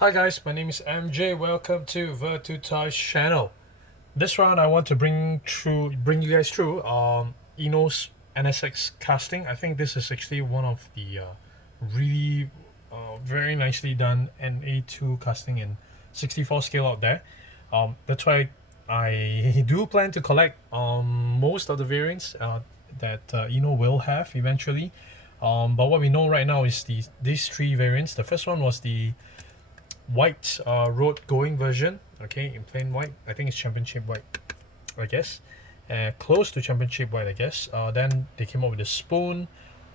Hi guys, my name is MJ. Welcome to Toys channel. This round I want to bring you guys through INNO's NSX casting. I think this is actually one of the really very nicely done NA2 casting in 64 scale out there. That's why I do plan to collect most of the variants that INNO will have eventually. But what we know right now is these three variants. The first one was the white road going version, okay, in plain white. I think it's championship white, I guess, close to championship white, I guess. Then they came up with the spoon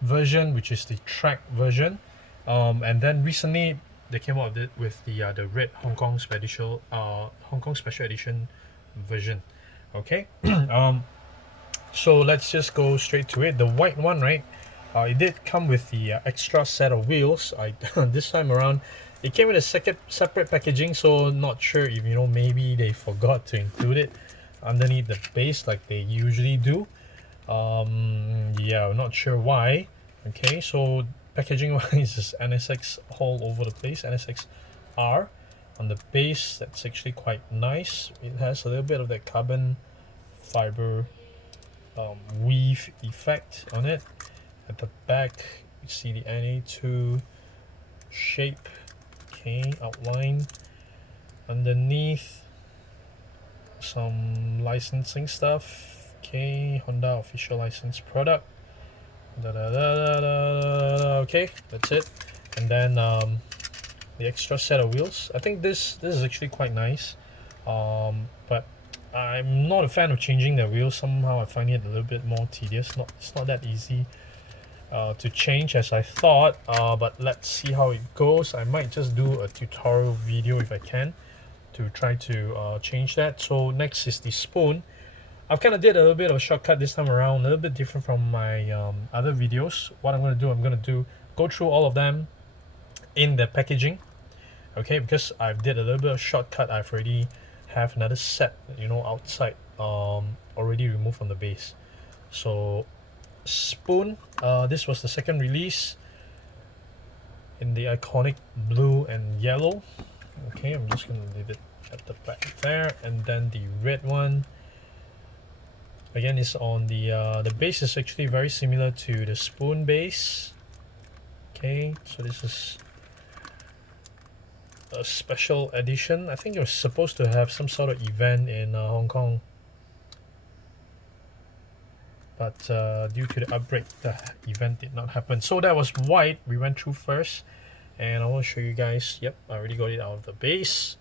version, which is the track version, and then recently they came up with the red Hong Kong special edition version. Okay. So let's just go straight to it. The white one, right? It did come with the extra set of wheels. I this time around, it came with a second separate packaging, so not sure if maybe they forgot to include it underneath the base like they usually do. Yeah, I'm not sure why. Okay, so packaging wise is NSX all over the place. NSX-R on the base, that's actually quite nice. It has a little bit of that carbon fiber weave effect on it. At the back you see the NA2 shape, okay, outline. Underneath some licensing stuff, okay, Honda official licensed product, okay, that's it. And then the extra set of wheels. I think this is actually quite nice, but I'm not a fan of changing the wheels. Somehow I find it a little bit more tedious. It's not that easy to change as I thought, but let's see how it goes. I might just do a tutorial video if I can to try to change that. So next is the spoon. I've kind of did a little bit of a shortcut this time around, a little bit different from my other videos. What I'm going to do, go through all of them in the packaging, okay, because I did a little bit of shortcut. I've already have another set outside already removed from the base. So spoon, this was the second release in the iconic blue and yellow. Okay, I'm just gonna leave it at the back there. And then the red one again is on the base is actually very similar to the spoon base. Okay, so this is a special edition. I think it was supposed to have some sort of event in Hong Kong, but due to the outbreak the event did not happen. So that was white we went through first, and I want to show you guys. Yep, I already got it out of the base.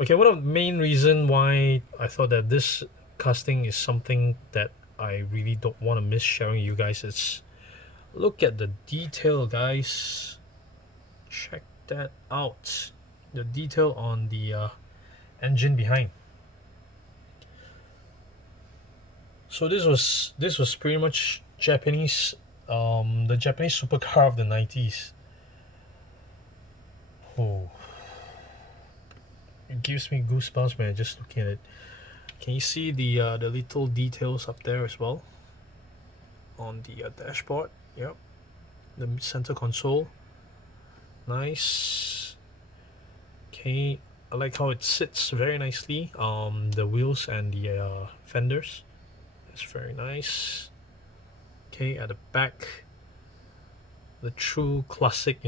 Okay, one of the main reason why I thought that this casting is something that I really don't want to miss sharing you guys is look at the detail, guys. Check that out, the detail on the engine behind. So this was pretty much Japanese, the Japanese supercar of the 90s. Oh, it gives me goosebumps, man, just looking at it. Can you see the little details up there as well on the dashboard? Yep, the center console, nice. Okay, I like how it sits very nicely. The wheels and the fenders, that's very nice. Okay, at the back, the true classic,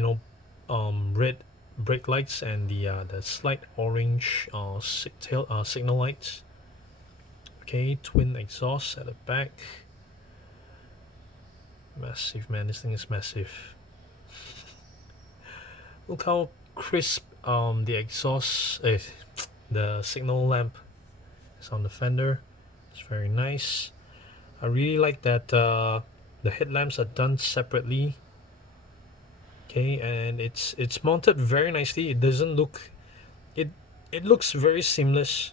red brake lights and the slight orange signal lights. Okay, twin exhaust at the back. Massive, man, this thing is massive. Look how crisp the exhaust, the signal lamp is on the fender. It's very nice. I really like that the headlamps are done separately. Okay, and it's mounted very nicely. It doesn't look, it looks very seamless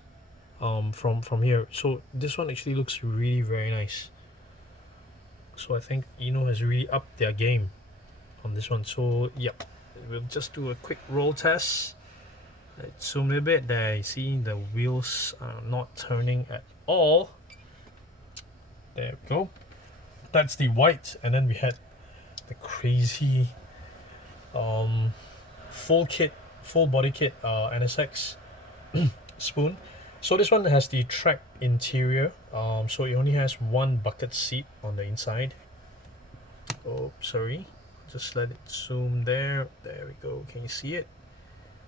from here. So this one actually looks really very nice. So I think INNO has really upped their game on this one. So yep, we'll just do a quick roll test. Let's zoom a bit. There you see the wheels are not turning at all. There we go. That's the white, and then we had the crazy full kit full body kit NSX spoon. So this one has the track interior, so it only has one bucket seat on the inside. Oh, sorry, just let it zoom there. There we go. Can you see it?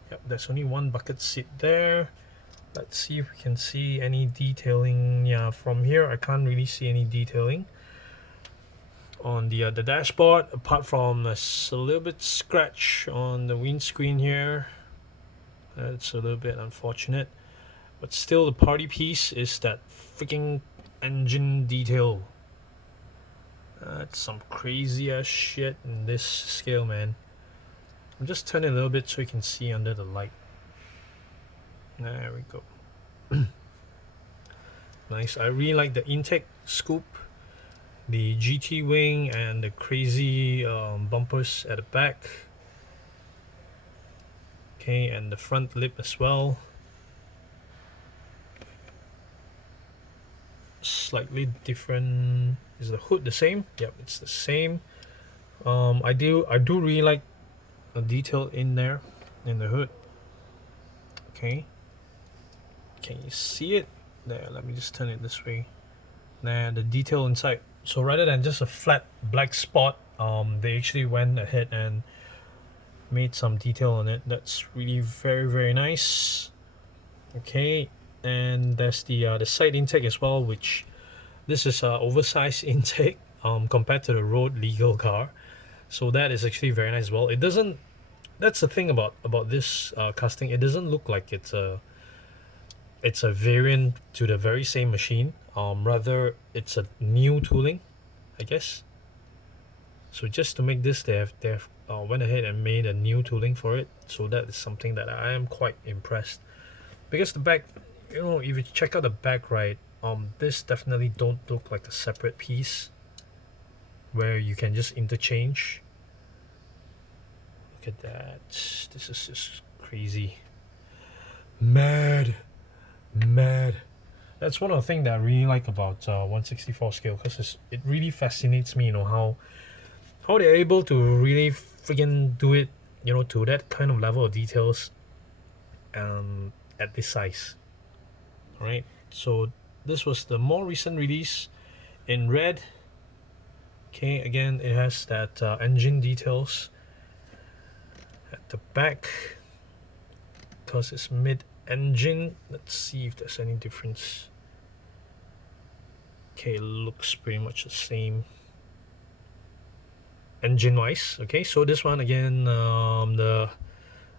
Yep, there's only one bucket seat there. Let's see if we can see any detailing. Yeah, from here I can't really see any detailing on the dashboard, apart from a little bit scratch on the windscreen here. That's a little bit unfortunate, but still the party piece is that freaking engine detail. That's some crazy ass shit in this scale, man. I'm just turning a little bit so you can see under the light. There we go. Nice. I really like the intake scoop, the GT wing, and the crazy bumpers at the back. Okay, and the front lip as well. Slightly different. Is the hood the same? Yep, it's the same. I do really like the detail in there in the hood. Okay, can you see it? There, let me just turn it this way. There, the detail inside. So rather than just a flat black spot, they actually went ahead and made some detail on it. That's really very nice. Okay, and there's the side intake as well, which this is a oversized intake compared to the road legal car. So that is actually very nice as well. It doesn't. That's the thing about this casting. It doesn't look like it's a variant to the very same machine. Rather it's a new tooling, I guess. So just to make this, they have went ahead and made a new tooling for it. So that is something that I am quite impressed. Because the back, you know, if you check out the back, right, this definitely don't look like a separate piece where you can just interchange. Look at that. This is just crazy. Mad. That's one of the things that I really like about 1/64 scale, because it really fascinates me, you know, how they're able to really friggin' do it, you know, to that kind of level of details at this size. Alright, so this was the more recent release in red. Okay, again, it has that engine details at the back because it's mid-engine. Let's see if there's any difference. Okay, looks pretty much the same engine-wise. Okay, so this one again,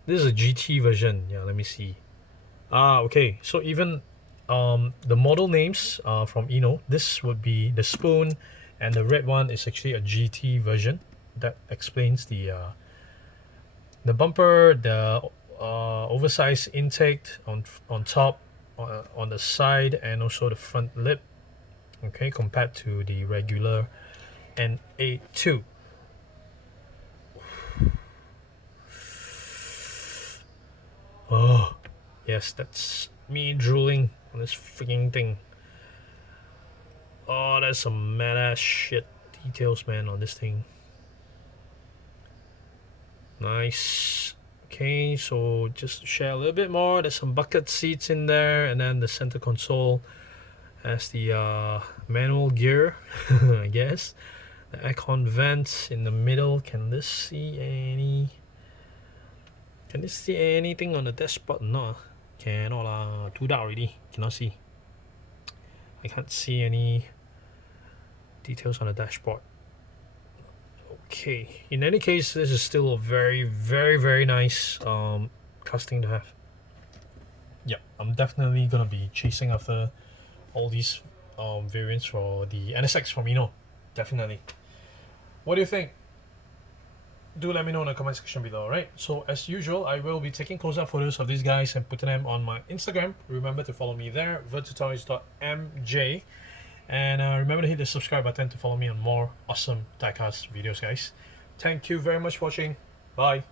this is a GT version. Yeah, let me see. Okay, so even the model names from INNO, this would be the spoon, and the red one is actually a GT version. That explains the bumper, the oversized intake on top, on the side, and also the front lip. Okay, compared to the regular NA2. Oh, yes, that's me drooling on this freaking thing. Oh, that's some mad ass shit details, man, on this thing. Nice. Okay, so just to share a little bit more, there's some bucket seats in there, and then the center console has the manual gear, I guess. The aircon vent in the middle. Can this see anything on the dashboard? No, cannot. Too dark already. Cannot see. I can't see any details on the dashboard. Okay. In any case, this is still a very nice casting to have. Yep, I'm definitely gonna be chasing after all these variants for the NSX from INNO. Definitely. What do you think? Do let me know in the comment section below, alright? So as usual, I will be taking close-up photos of these guys and putting them on my Instagram. Remember to follow me there, vertutoys.mj. And remember to hit the subscribe button to follow me on more awesome diecast videos, guys. Thank you very much for watching. Bye.